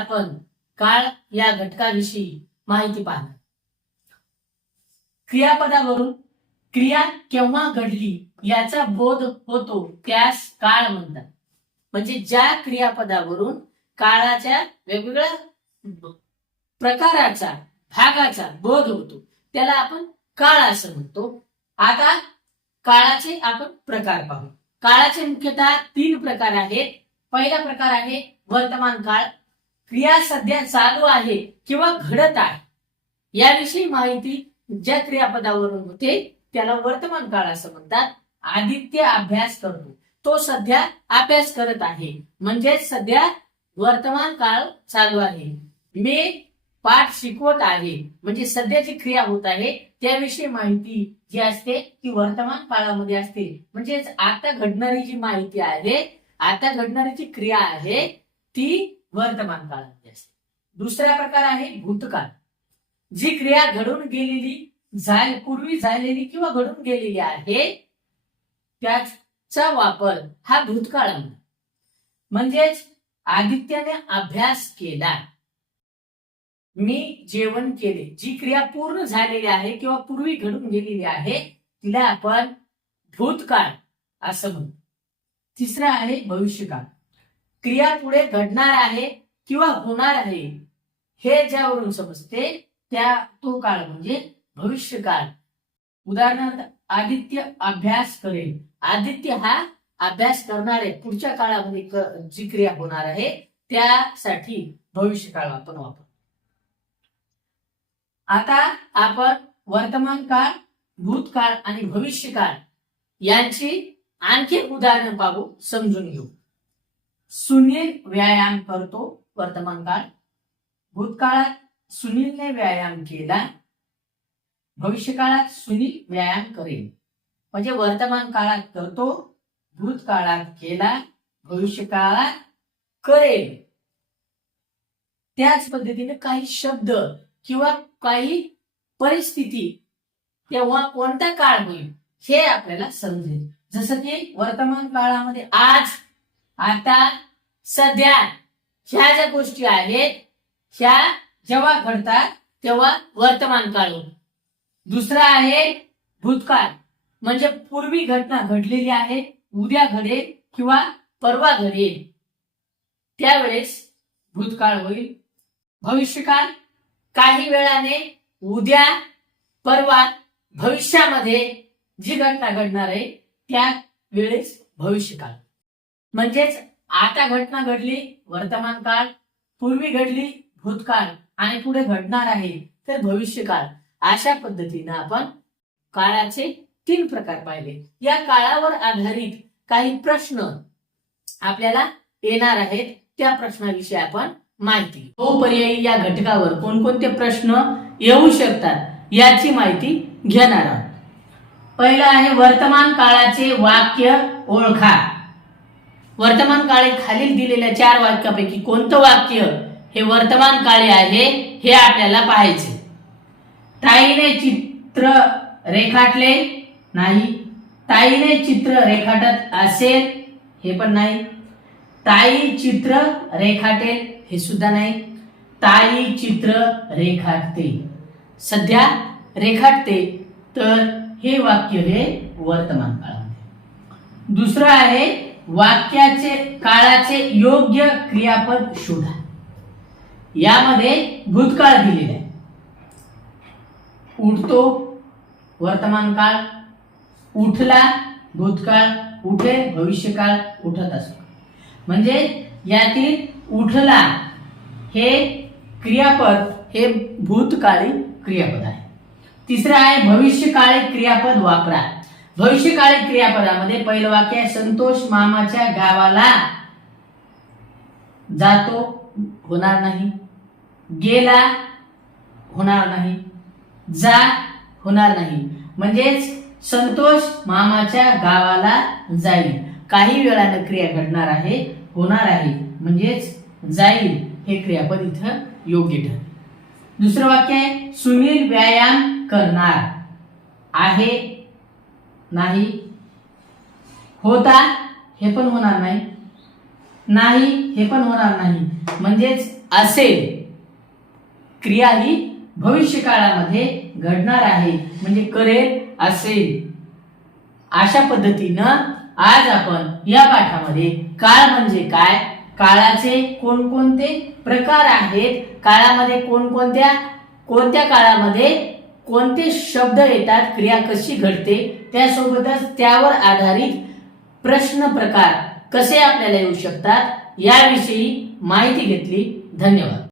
आपण काळ या घटकाविषयी माहिती पाहणार. क्रियापदावरून क्रिया केव्हा घडली याचा बोध होतो त्यास काळ म्हणतात. म्हणजे ज्या क्रियापदावरून काळाच्या वेगवेगळ्या प्रकाराचा भागाचा बोध होतो त्याला आपण काळ असं म्हणतो. आता काळाचे आपण प्रकार पाहू. काळाचे मुख्यतः तीन प्रकार आहेत. पहिला प्रकार आहे वर्तमान काळ क्रिया सध्या चालू आहे किंवा घडत आहे याविषयी माहिती ज्या क्रियापदावरून होते त्याला वर्तमान काळ असं म्हणतात. आदित्य अभ्यास करतो. तो सध्या अभ्यास करत आहे. म्हणजे सध्या वर्तमान काळ चालू आहे. मी पाठ शिकवत आहे. म्हणजे सध्याची क्रिया होत आहे त्याविषयी माहिती जी असते ती वर्तमान काळामध्ये असते. म्हणजेच आता घडणारी जी माहिती आहे आता घडणारी जी क्रिया आहे ती वर्तमान काळामध्ये म्हणजे असते दुसरा प्रकार आहे भूतकाळ. जी क्रिया घडून गेलेली झाय पूर्वी झालेली किंवा घडून गेलेली आहे त्याचा वापर हा भूतकाळ म्हणजेच आदित्याने अभ्यास केला. मी जेवण केले. जी क्रिया पूर्ण झालेली आहे किंवा पूर्वी घडून गेलेली आहे तिला आपण भूतकाळ असं म्हणतो तिसरा आहे भविष्यकाळ. क्रिया पुढे घडणार आहे किंवा होणार आहे हे ज्यावरून समजते त्या तो काळ म्हणजे भविष्यकाळ. उदाहरणार्थ आदित्य अभ्यास करेल. आदित्य हा अभ्यास करणार आहे पुढच्या काळामध्ये जी क्रिया होणार आहे त्यासाठी भविष्यकाळ आपण वापर. आता आपण वर्तमान काळ भूतकाळ आणि भविष्यकाळ यांची आणखी उदाहरणं उदाहरण पाहू समजून घेऊ. सुनील व्यायाम करतो वर्तमान काळ भूतकाळात सुनीलने व्यायाम केला. भविष्यकाळात सुनील व्यायाम करेल. म्हणजे वर्तमान काळात करतो भूतकाळात केला भविष्यकाळात करेल. त्याच पद्धतीने काही शब्द किंवा काही परिस्थिती तेव्हा कोणता काळ होईल हे आपल्याला समजेल. जसं की वर्तमान काळामध्ये आज आता सध्या ह्या ज्या गोष्टी आहेत ह्या जेव्हा घडतात तेव्हा वर्तमान काळ दुसरा आहे भूतकाळ. म्हणजे पूर्वी घटना घडलेली आहे उद्या घडेल किंवा परवा घडेल. त्यावेळेस भूतकाळ होईल. भविष्यकाळ काही वेळाने उद्या परवा भविष्यामध्ये जी घटना घडणार आहे त्या वेळेस भविष्यकाळ. म्हणजेच आता घटना घडली वर्तमान काळ पूर्वी घडली भूतकाळ आणि पुढे घडणार आहे तर भविष्यकाळ. अशा पद्धतीनं आपण काळाचे तीन प्रकार पाहिले. या काळावर आधारित काही प्रश्न आपल्याला येणार आहेत त्या प्रश्नाविषयी आपण माहिती. हो पर्यायी या घटकावर कोणकोणते प्रश्न येऊ शकतात याची माहिती घेणार आहोत. पहिलं आहे वर्तमान काळाचे वाक्य ओळखा. वर्तमान काळे खालील दिलेल्या चार वाक्यापैकी कोणतं वाक्य हे वर्तमान काळे आहे हे आपल्याला पाहायचे ताईने चित्र रेखाटले? नाही. ताईने चित्र रेखाटत असेल? हे पण नाही. ताई चित्र रेखाटेल? हे सुद्धा नाही. ताई चित्र रेखाटते. सध्या रेखाटते तर हे वाक्य हे वर्तमान काळामध्ये. दुसरं आहे वाक्याचे काळाचे योग्य क्रियापद शोधा. यामध्ये भूतकाळ दिलेला आहे. उठतो वर्तमान काळ उठला भूतकाळ उठे भविष्यकाळ उठत असतो. म्हणजे यातील उठला हे क्रियापद हे भूतकाळी क्रियापद आहे. तिसरं आहे भविष्यकाळी क्रियापद वापरा. भविष्यकाळी क्रियापदामध्ये पहिलं वाक्य आहे संतोष मामाच्या गावाला जातो होणार नाही. गेला होणार नाही. जा होणार नाही. म्हणजेच संतोष मामाच्या गावाला जाईल. काही वेळानं क्रिया घडणार आहे होणार आहे. म्हणजेच जाईल हे क्रियापद इथं योग्य ठरेल. दुसरं वाक्य आहे सुनील व्यायाम करणार आहे. नाही. होता हे पण होणार नाही. नाही हे पण होणार नाही. म्हणजेच असेल क्रिया ही भविष्य काळामध्ये घडणार आहे. म्हणजे करेल असेल अशा पद्धतीनं आज आपण या पाठामध्ये काळ म्हणजे काय? काळाचे कोणकोणते प्रकार आहेत? काळामध्ये कोणकोणत्या कोणत्या काळामध्ये कोणते शब्द येतात क्रिया कशी घडते त्यासोबतच त्यावर आधारित प्रश्न प्रकार कसे आपल्याला येऊ शकतात याविषयी माहिती घेतली. धन्यवाद.